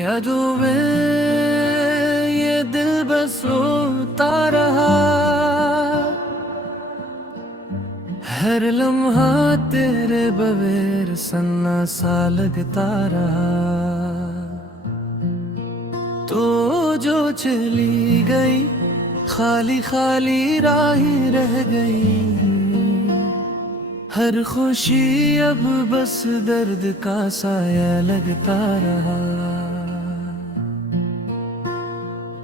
यादों में ये दिल बस रोता रहा, हर लम्हा तेरे बगैर सन्ना सा लगता रहा। तो जो चली गई खाली खाली राहें रह गई, हर खुशी अब बस दर्द का साया लगता रहा।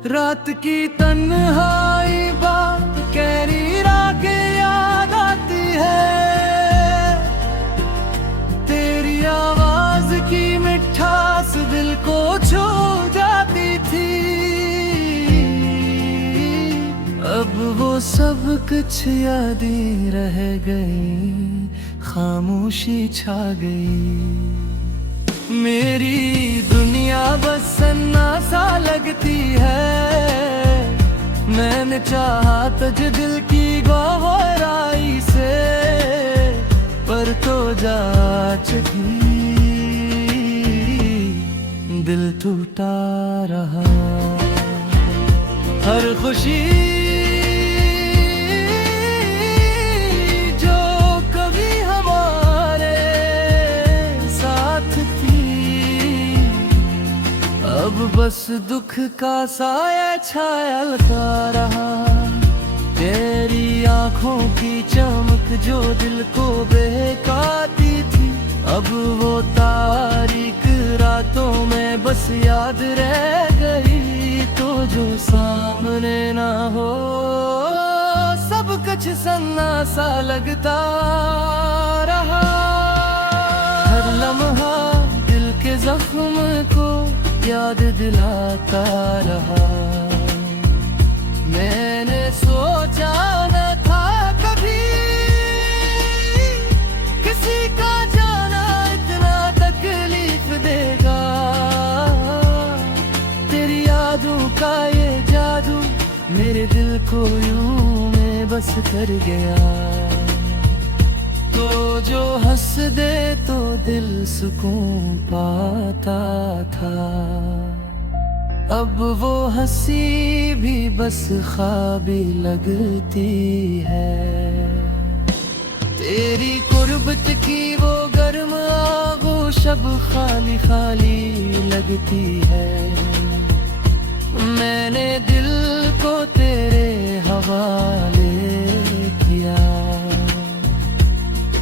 रात की तन्हाई बात कहरी रागे याद आती है, तेरी आवाज की मिठास दिल को छू जाती थी। अब वो सब कुछ यादें रह गई, खामोशी छा गई। मेरी दुनिया बस सन्ना सा लगती है, मैंने चाहा तुझे दिल की गहराई से, पर तो जा चुकी दिल टूटा रहा। हर खुशी जो कभी हमारे साथ थी, अब बस दुख का साया छाया लगा रहा। तेरी आंखों की चमक जो दिल को बहकाती थी, अब वो तारीख रातों में बस याद रह गई। तो जो सामने ना हो सब कुछ सन्ना सा लगता रहा। हर लम्हा दिल के जख्म को याद दिलाता रहा। मैंने सोचा न था कभी किसी का जाना इतना तकलीफ देगा, तेरी यादों का ये जादू मेरे दिल को यूं में बस कर गया। तो जो हंस दे तो दिल सुकून पाता था, अब वो हंसी भी बस ख्वाबी लगती है। तेरी कुर्बत की वो गर्म आगोश अब खाली खाली लगती है। मैंने दिल को तेरे हवाले किया,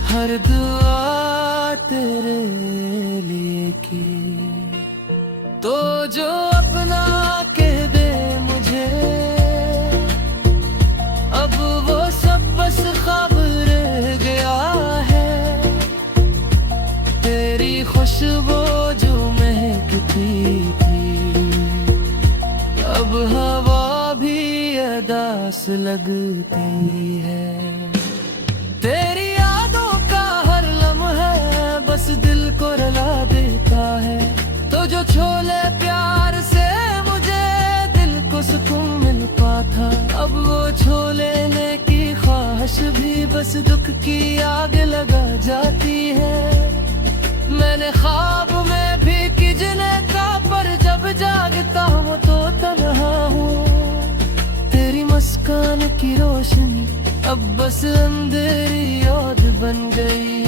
हर दुआ तेरे लिए की। तो जो अपना कह दे मुझे, अब वो सब बस ख्वाब रह गया है। तेरी खुशबू जो महकती थी, अब हवा भी अदास लगती है। तेरी यादों का हर लम्हा बस दिल को रुला देता है। तो जो छोले प्यार से मुझे दिल को सुकून मिलता था, अब वो छोले लेने की ख्वाहिश भी बस दुख की आग लगा जाती है। मैंने ख्वाब में भी किजने का, पर जब जागता हूँ तो तन्हा हूँ। तेरी मुस्कान की रोशनी अब बस अंधेरी याद बन गई।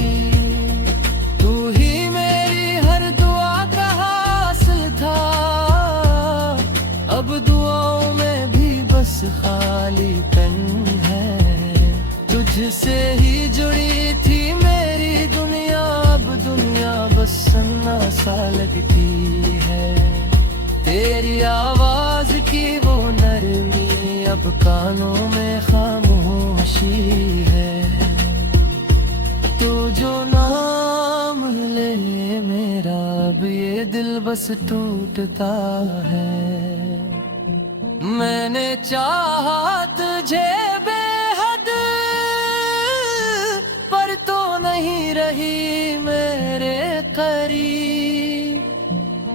तू ही मेरी हर दुआ का हासिल था, अब दुआओं में भी बस खालीपन है। तुझसे ही जुड़ी थी मेरी दुनिया, अब दुनिया बस सन्ना सा लगती है। तेरी आवाज की वो नरमी अब कानों में खामोशी है। तो जो नाम ले मेरा अब ये दिल बस टूटता है। मैंने चाहा तुझे बेहद, पर तो नहीं रही मेरे करीब।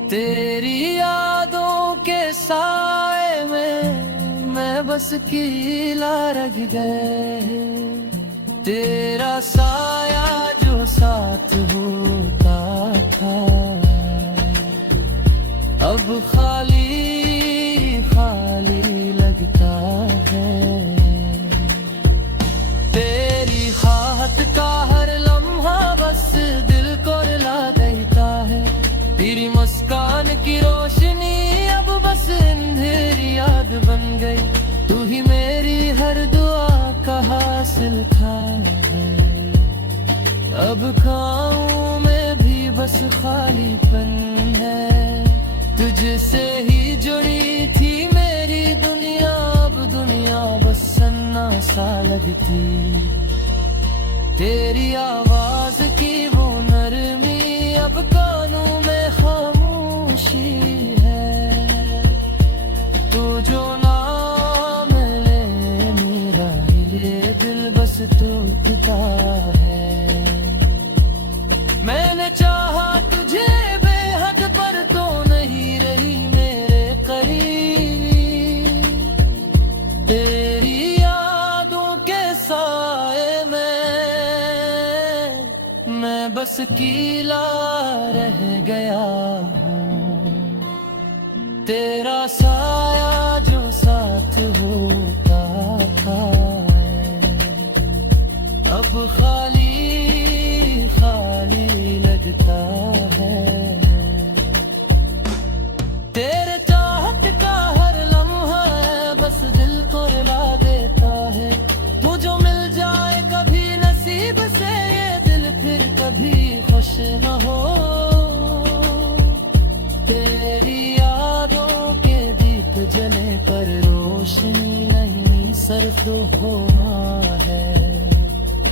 तेरी यादों के साए में मैं बस कीला रह गए। तेरा साया जो साथ होता था, अब हासिल था है। अब खाऊं मैं भी बस खालीपन है। तुझसे ही जुड़ी थी मेरी दुनिया, अब दुनिया बस सन्नाटा लगती। तेरी आवाज की वो नरमी अब कानों में खामोशी है। तू जो ना मिले मेरा ये दिल बस टूटता है। मैंने चाहा तुझे बेहद पर तो नहीं रही मेरे करीब। तेरी यादों के साए में मैं बस कीला रह गया हूँ। तेरा साया जो साथ होता था अब खाली खाली लगता है। तेरे चाहत का हर लम्हा है बस दिल को रुला देता है। मुझे मिल जाए कभी नसीब से ये दिल फिर कभी खुश न हो। तेरी यादों के दीप जले पर रोशनी नहीं सिर्फ धुआं है।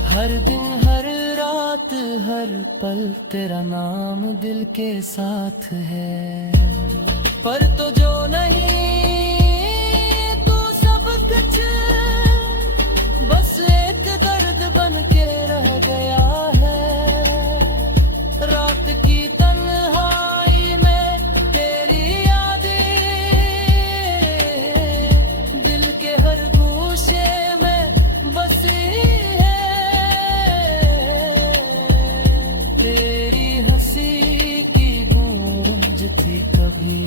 हर दिन हर रात हर पल तेरा नाम दिल के साथ है। पर तो जो नहीं तू सब कुछ बस एक दर्द बन के रह गया है। रात की तन्हाई में तेरी यादें दिल के हर गोशे में बसी है। तेरी हंसी की गूंज थी कभी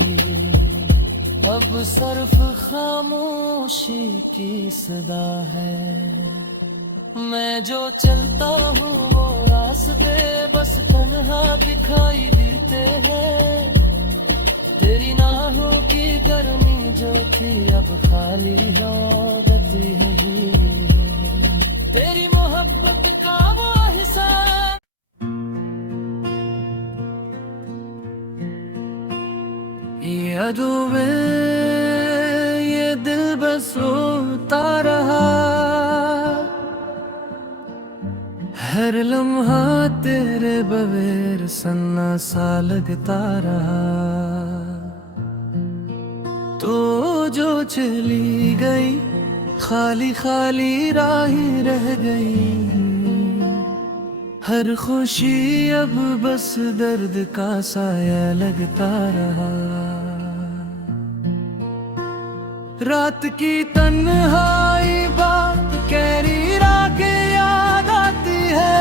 अब सिर्फ खामोशी की सदा है। मैं जो चलता हूँ वो रास्ते बस तन्हा दिखाई देते हैं। तेरी नाहों की गर्मी जो थी अब खाली आदत है। तेरी मोहब्बत का वो हिस्सा ये अधूरे ये दिल बस रोता रहा। हर लम्हा तेरे बगैर सन्ना सा लगता रहा। तो जो चली गई खाली खाली राहें रह गई। हर खुशी अब बस दर्द का साया लगता रहा। रात की तन्हाई बात कहरी रागे याद आती है।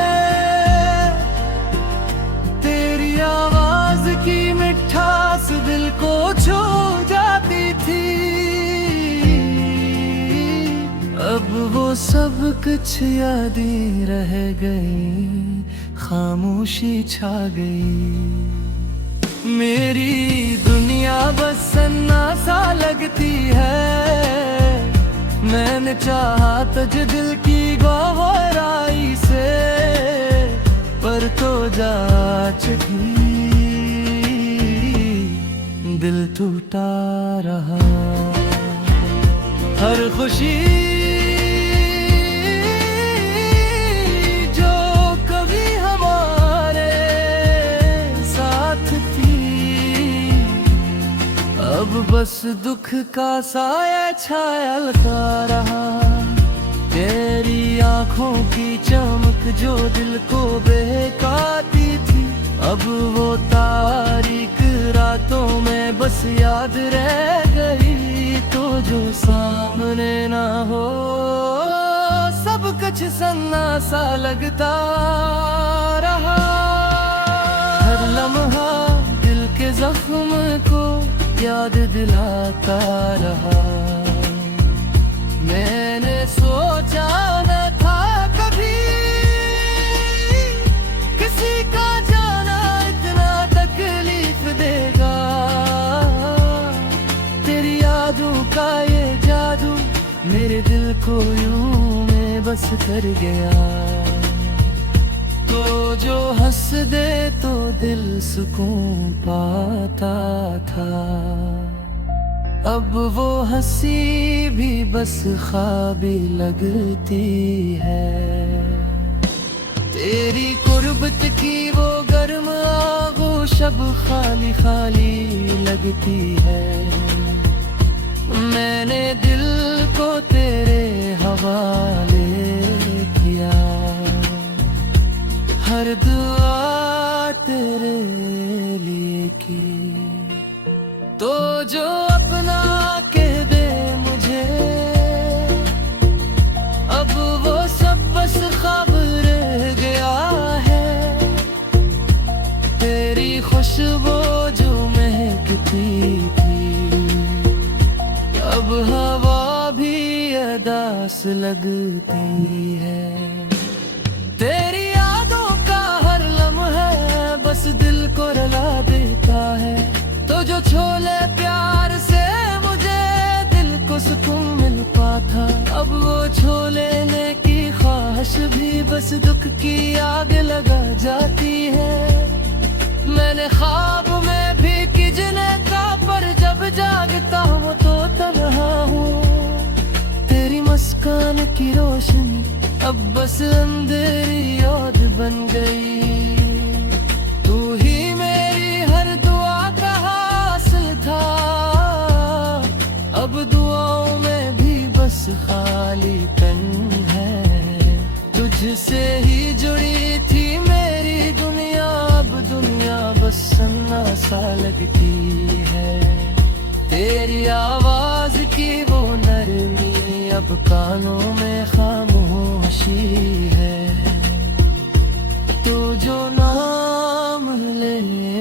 तेरी आवाज की मिठास दिल को छू जाती थी। अब वो सब कुछ यादें रह गई, खामोशी छा गई। मेरी दुनिया बस सन्नाटा लगती है। मैंने चाहा तुझे दिल की गहराई से पर तो जा चुकी। दिल टूटा रहा। हर खुशी जो कभी हमारे साथ थी अब बस दुख का साया छाया लगा रहा। तेरी आंखों की चमक जो दिल को बहकाती थी अब वो तारीख रातों में बस याद रह गई। तो जो सामने ना हो सब कुछ सन्ना सा लगता रहा। हर लम्हा दिल के जख्म को याद दिलाता रहा। मैंने सोचा न था कभी किसी का जाना इतना तकलीफ देगा। तेरी यादों का ये जादू मेरे दिल को यूं में बस कर गया। तो जो हंस दे तो दिल सुकून पाता था, अब वो हंसी भी बस ख्वाबी लगती है। तेरी कुर्बत की वो गर्म आगोश अब खाली खाली लगती है। मैंने दिल को तेरे हवाले किया, हर दुआ तेरे लिए की। तो जो अपना कह दे मुझे, अब वो सब बस ख्वाब रह गया है। तेरी खुशबू जो महकती थी, अब हवा भी अदास लगती है। तेरी यादों का हर लम्हा बस दिल को रुला देता है। तो जो छोले प्यार से मुझे दिल को सुकून मिलता था, अब वो छोले लेने की ख्वाहिश भी बस दुख की आग लगा जाती है। मैंने ख्वाब में भी किजने का, पर जब जागता हूँ तो तन्हा हूँ। तेरी मुस्कान की रोशनी अब बस अंधेरी याद बन गई। तू ही मेरी हर दुआ का हासिल था, अब दुआओं में भी बस खालीपन है। तुझसे ही जुड़ी थी मेरी दुनिया, अब दुनिया बस सन्नाटा लगती है। तेरी आवाज की वो नरमी अब कानों में खामोशी है। तो जो नाम ले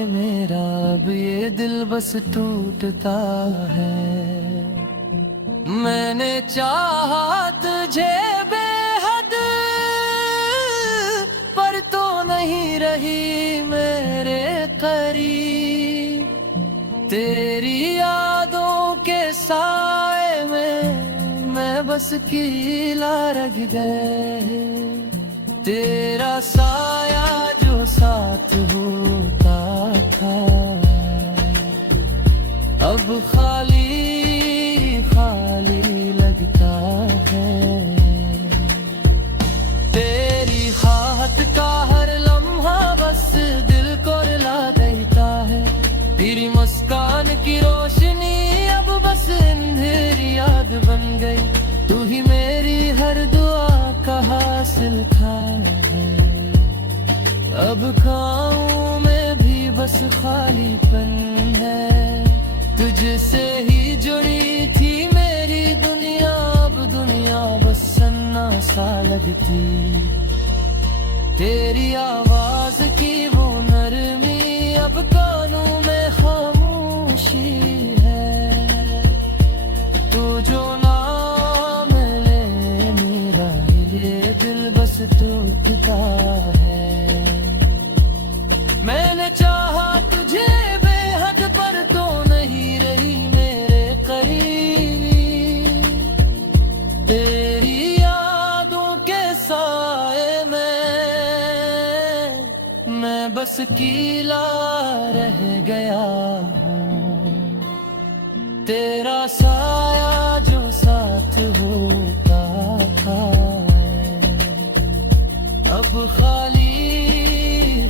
मेरा, अब ये दिल बस टूटता है। मैंने चाहा तुझे बेहद, पर तो नहीं रही मेरे करीब। तेरी यादों के साए में मैं बस कीला रह गए। तेरा साया जो साथ होता था, अब खाली खाली लगता है। तेरी खाहत का हर लम्हा बस दिल को रुला देता है। तेरी मुस्कान की रोशनी अब बस अंधेरी याद बन गई। तू ही मेरी हर दुआ का हासिल था है। अब खाऊं में भी बस खालीपन है। तुझसे ही जुड़ी थी मेरी दुनिया, अब दुनिया बस सन्नाटा लगती। तेरी आवाज की वो नरमी अब कानों में खामोशी है। तू जो नाम ले मेरा, ये दिल बस टूटता है। मैंने चाहा तुझे बेहद, पर तो नहीं रही मेरे करीब। तेरी यादों के साए में मैं बस कीला रह गया हूँ। तेरा साया जो साथ होता था, अब खाली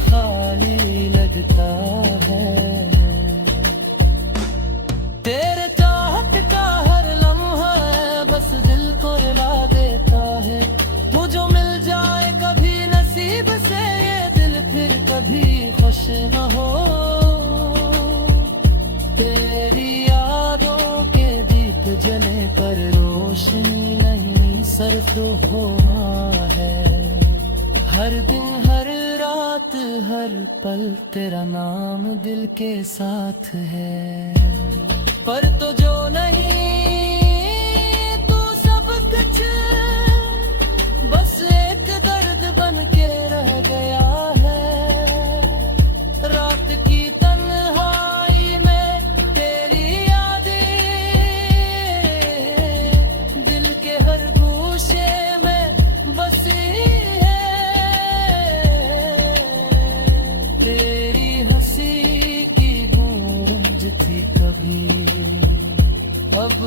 खाली लगता है। तेरे चाहत का हर लम्हा बस दिल को रुला देता है। मुझे मिल जाए कभी नसीब से ये दिल, फिर कभी खुश न हो। तेरी यादों के दीप जले पर रोशनी नहीं, सर्द हुआ है। हर दिन हर रात हर पल तेरा नाम दिल के साथ है। पर तो जो नहीं तू सब कुछ बस एक दर्द बन के रह गया है। रात की तन्हाई में तेरी यादें दिल के हर गोशे में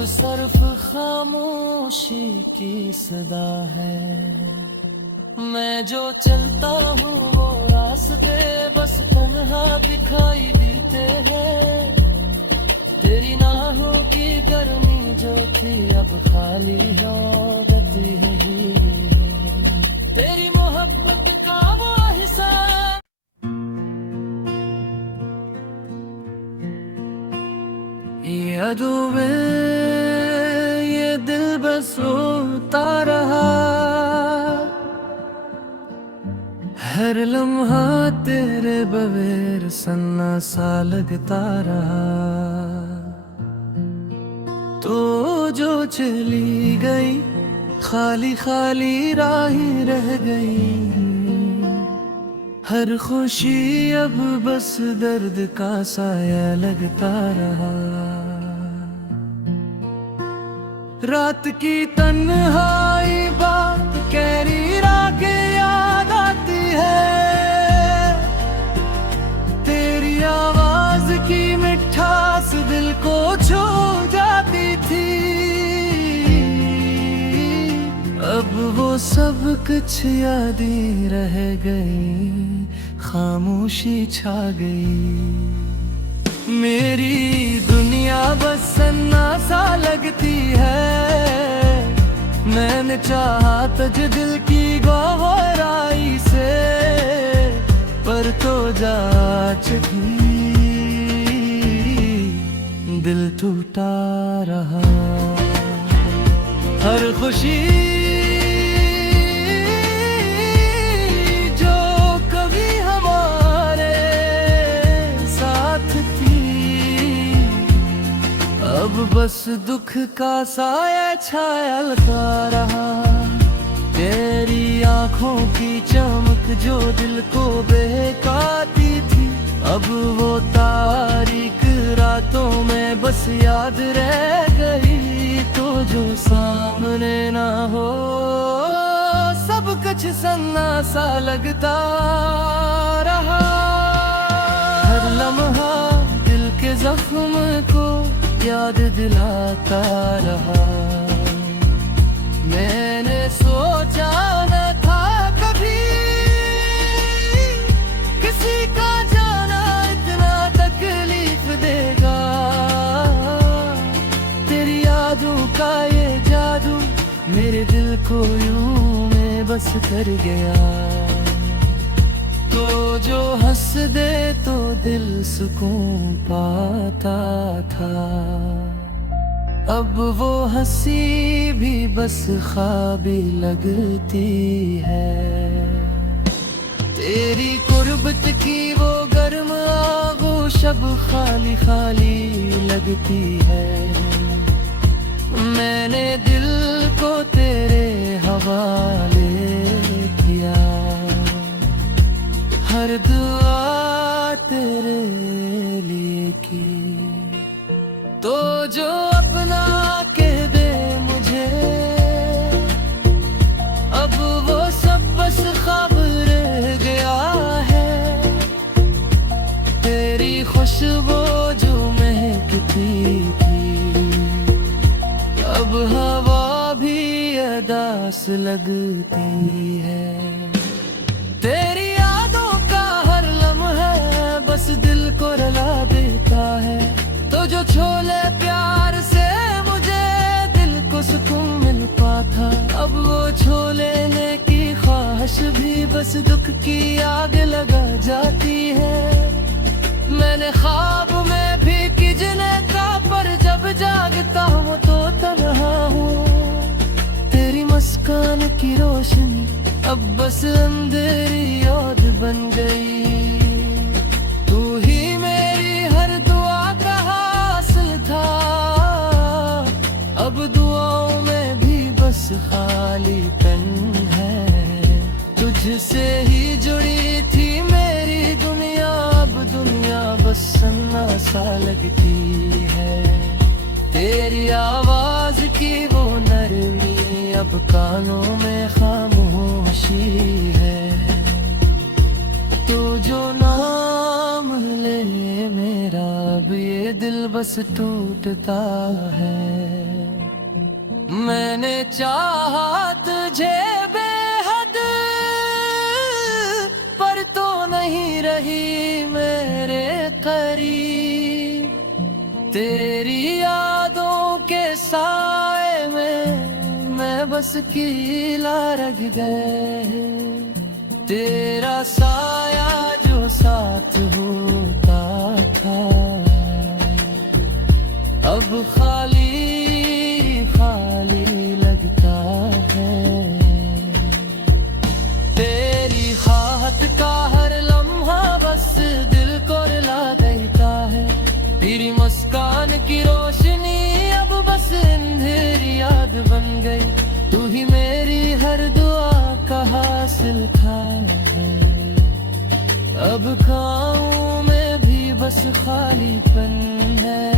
सिर्फ खामोशी की सदा है। मैं जो चलता हूँ वो रास्ते बस तन्हा दिखाई देते हैं। तेरी नाहों की गर्मी जो थी अब खाली औरत ही है। तेरी मोहब्बत का वो हिसाब ये अदूबे ये दिल बस रोता रहा। हर लम्हा तेरे बगैर सन्ना सा लगता रहा। तो जो चली गई खाली खाली राहें रह गई। हर खुशी अब बस दर्द का साया लगता रहा। रात की तन्हाई बात कहरी रागे याद आती है। तेरी आवाज की मिठास दिल को छू जाती थी। अब वो सब कुछ यादें रह गई, खामोशी छा गई। मेरी दुनिया बस सन्ना सा लगती है। मैंने चाहा तुझ दिल की गहराई से, पर तो जाच गई दिल टूटा रहा। हर खुशी जो कभी हमारे साथ थी, अब बस दुख का साया छाया लगा रहा। तेरी आंखों की चमक जो दिल को बहकाती थी, अब वो तारीख रातों में बस याद रह गई। तो जो सामने ना हो सब कुछ सन्ना सा लगता रहा। हर लम्हा दिल के जख्म को याद दिलाता रहा। मैंने सोचा न था कभी किसी का जाना इतना तकलीफ देगा। तेरी यादों का ये जादू मेरे दिल को यूं में बस कर गया। तो जो हंस दे तो दिल सुकून पाता था, अब वो हंसी भी बस ख्वाबी लगती है। तेरी कुर्बत की वो गर्म आगोश अब खाली खाली लगती है। मैंने दिल को तेरे हवाले किया, हर दुआ तेरे लिए की। तो जो अपना कह दे मुझे, अब वो सब बस ख्वाब रह गया है। तेरी खुशबू जो महकती थी, अब हवा भी अदास लगती है। तेरी यादों का हर लम्हा बस दिल को रुला देता है। तो जो छोले प्यार से मुझे दिल को सुकून मिलता था, अब वो छोले लेने की ख्वाहिश भी बस दुख की आग लगा जाती है। मैंने ख्वाब में भी किजने का, पर जब जागता हूँ तो तन्हा हूँ। तेरी मुस्कान की रोशनी अब बस अंधेरी याद बन गई। तू ही मेरी हर दुआ का हासिल था, अब दुआओं में भी बस खालीपन है। तुझसे ही जुड़ी थी मेरी दुनिया, अब दुनिया बस सन्ना सा लगती है। तेरी आवाज की वो नरमी अब कानों में खामोशी है। तो जो नाम ले मेरा, अब ये दिल बस टूटता है। मैंने चाहा तुझे बेहद, पर तो नहीं रही मेरे करीब। तेरी यादों के साए में मैं बस कीला रख गए। तेरा साया जो साथ होता था, अब खाली खाली लगता है। तेरी खाहत का हर लम्हा बस दिल को रुला देता है। तेरी मुस्कान की रोशनी अब बस अंधेरी याद बन गई। तू ही मेरी हर दुआ का हासिल था है। अब खाऊं मैं भी बस खालीपन है।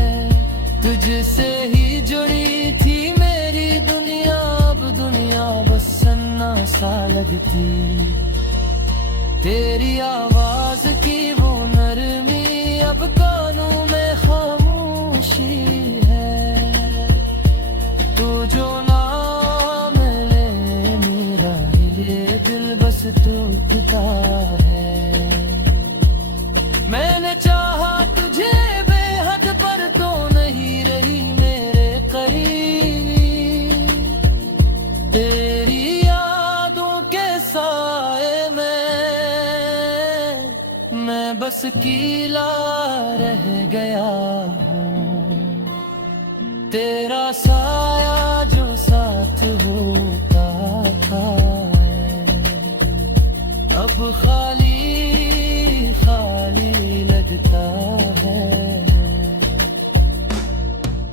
तुझसे ही जुड़ी थी मेरी दुनिया, अब दुनिया बस सन्ना सा लगती। तेरी आवाज की वो नरमी अब कानों में खामोशी है। तू जो नाम ले मेरा ये दिल बस टूटता है। मैंने चाहा तुझे बेहद, पर तो नहीं रही मेरे करीब। तेरी यादों के साए में मैं बस कीला रह गया हूँ। तेरा साया जो साथ होता था, अब खाली खाली लगता है।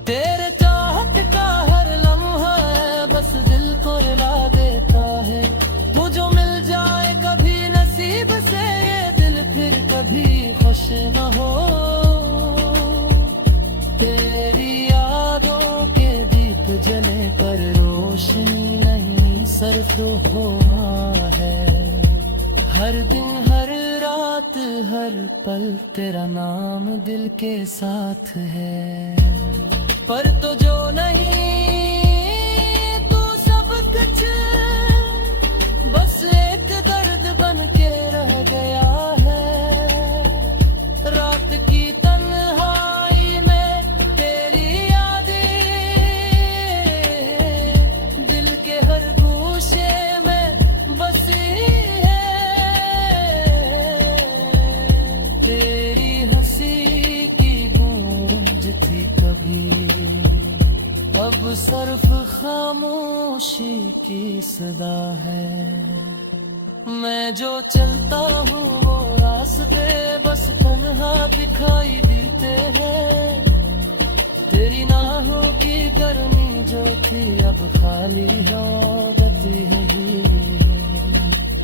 तेरे चाहत का हर लम्हा है बस दिल को रुला देता है। मुझे मिल जाए कभी नसीब से ये दिल फिर कभी खुश न हो। तेरी यादों के दीप जले पर रोशनी नहीं, सिर्फ धुआं है। हर दिन हर रात हर पल तेरा नाम दिल के साथ है। पर तो जो नहीं तू सब कुछ बस एक दर्द बन के रह गया है। रात की तन्हाई में तेरी यादें दिल के हर गोशे में बसी है। तेरी हंसी की गूंज थी कभी, अब सिर्फ खामोशी की सदा है। मैं जो चलता हूँ वो रास्ते बस तन्हा दिखाई देते हैं। तेरी नाहों की गर्मी जो थी अब खाली होती है।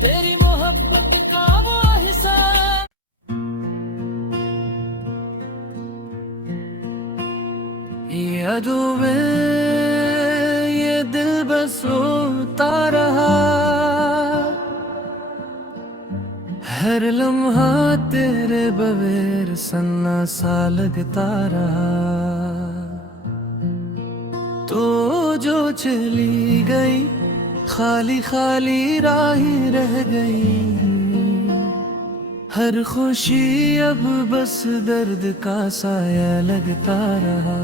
तेरी मोहब्बत का वो हिस्सा ये अधूरे ये दिल बस रोता रहा। हर लम्हा तेरे बगैर सन्ना सा लगता रहा। तो जो चली गई खाली खाली राहें रह गई। हर खुशी अब बस दर्द का साया लगता रहा।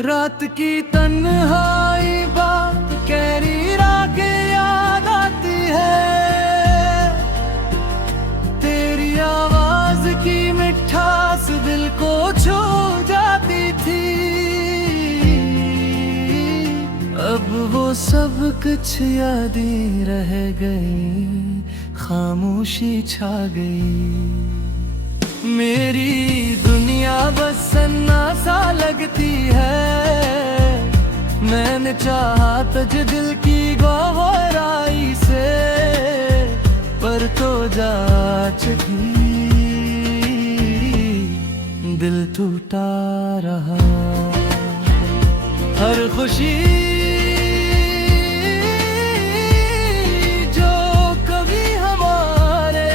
रात की तन्हाई बात कहरी रागे याद आती है। तेरी आवाज की मिठास दिल को छू जाती थी। अब वो सब कुछ यादें रह गई, खामोशी छा गई। मेरी दुनिया बस सन्ना सा लगती है। मैंने चाहा तुझे दिल की गहराई से, पर तो जा चुकी दिल टूटा रहा। हर खुशी जो कभी हमारे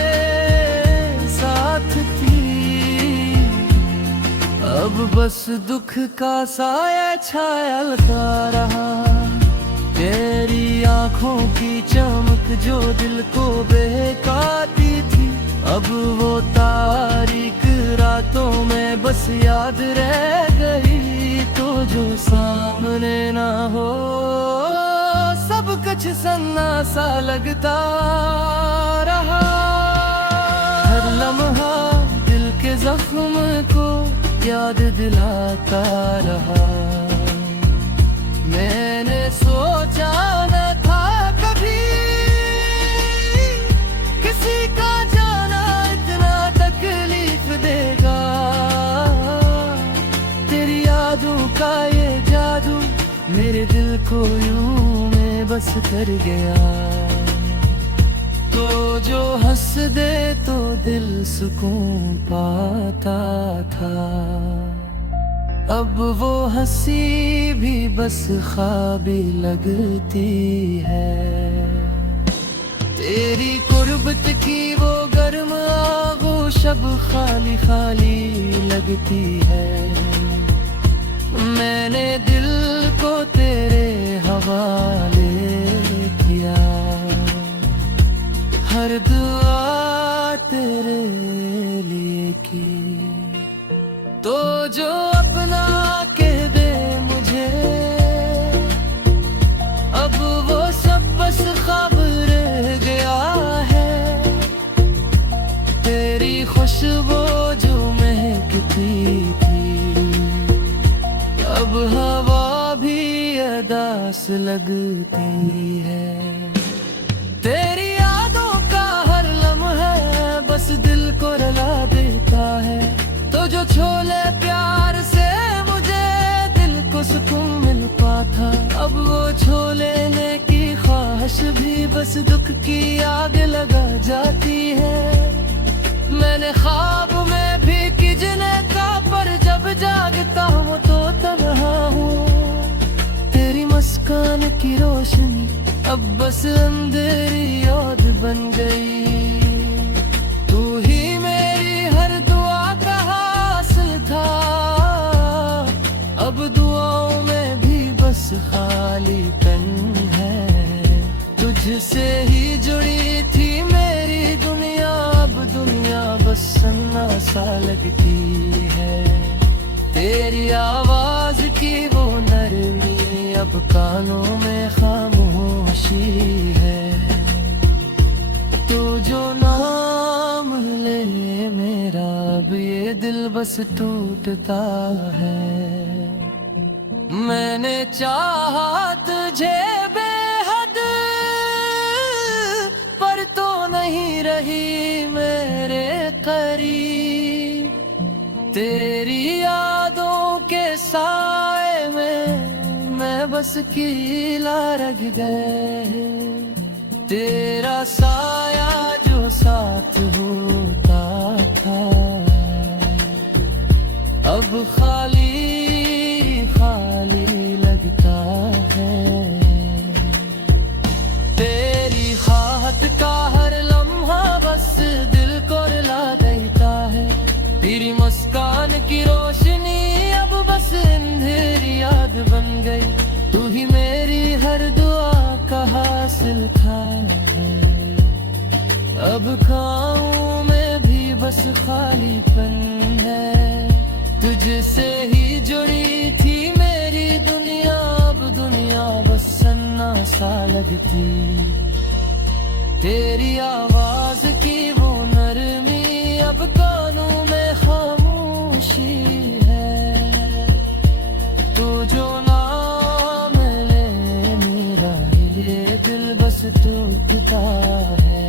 साथ थी अब बस दुख का साया छाया रहा। तेरी आंखों की चमक जो दिल को बहकाती थी, अब वो तारीख रातों में बस याद रह गई। तो जो सामने ना हो सब कुछ सन्ना सा लगता रहा। हर लम्हा दिल के जख्म को याद दिलाता रहा। मैंने सोचा न था कभी किसी का जाना इतना तकलीफ देगा। तेरी यादों का ये जादू मेरे दिल को यूं में बस कर गया। तो जो हंस दे तो दिल सुकून पाता था, अब वो हंसी भी बस ख्वाबी लगती है। तेरी कुर्बत की वो गर्म आगोश अब खाली खाली लगती है। मैंने दिल को तेरे हवाले किया, हर दुआ तेरे लिए की। तो जो अपना कह दे मुझे, अब वो सब बस ख्वाब रह गया है। तेरी खुशबू जो महकती थी, अब हवा भी अदास लगती है। तेरी यादों का हर लम्हा बस दिल को रुला देता है। तो जो छोले प्यार से मुझे दिल को सुकून मिलता था, अब वो छोले लेने की ख्वाहिश भी बस दुख की आग लगा जाती है। मैंने ख्वाब में भी किजने का, पर जब जागता हूँ तो तन्हा हूँ। तेरी मुस्कान की रोशनी अब बस अंधेरी याद बन गई। तू ही मेरी हर दुआ का हासिल था, अब दुआओं में भी बस खालीपन है। तुझसे ही जुड़ी थी मेरी दुनिया, अब दुनिया बस सन्ना सा लगती है। तेरी आवाज की वो नरमी अब कानों में खामोशी है। तो जो नाम ले मेरा, अब ये दिल बस टूटता है। मैंने चाहा तुझे बेहद, पर तो नहीं रही मेरे करीब। तेरी यादों के साए में मैं बस कीला रख गए। तेरा साया जो साथ होता था, अब खाली खाली लगता है। तेरी खाहत का हर लम्हा बस दिल को रुला देता है। तेरी मुस्कान की रोशनी अब बस अंधेरी याद बन गई। तू ही मेरी हर दुआ का हासिल था। अब खाऊं मैं भी बस खालीपन है। तुझसे ही जुड़ी थी मेरी दुनिया, अब दुनिया बस सन्ना सा लगती। तेरी आवाज की वो नरमी अब कानों में खामोशी है। तो जो नाम ले मेरा, ये दिल बस टूटता है।